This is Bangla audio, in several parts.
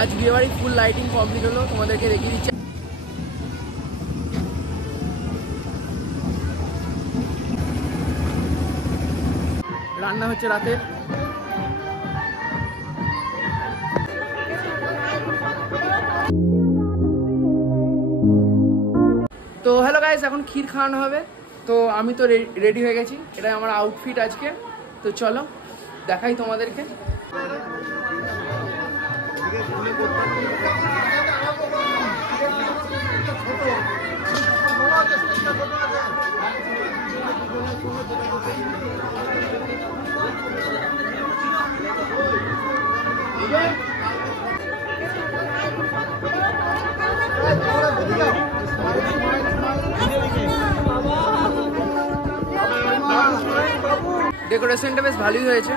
আজ বিয়ে বাড়ি ফুল লাইটিং কমপ্লিট হলো, তোমাদেরকে দেখিয়ে দিচ্ছি। রান্না হচ্ছে রাতে। তো হ্যালো গাইস, এখন ক্ষীর খাওয়ানো হবে। তো আমি তো রেডি হয়ে গেছি, এটাই আমার আউটফিট আজকে। তো চলো দেখাই তোমাদেরকে। ডেকোরেশনটা বেশ ভালোই হয়েছে।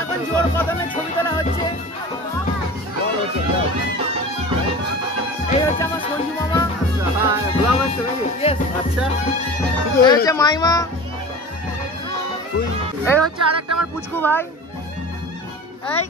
এখন জোর কদমে ছবি তোলা হচ্ছে। এই হচ্ছে আমার সঞ্জু মামা। আচ্ছা, এই হচ্ছে মাইমা। এই হচ্ছে আরেকটা আমার পুচকু ভাই। এই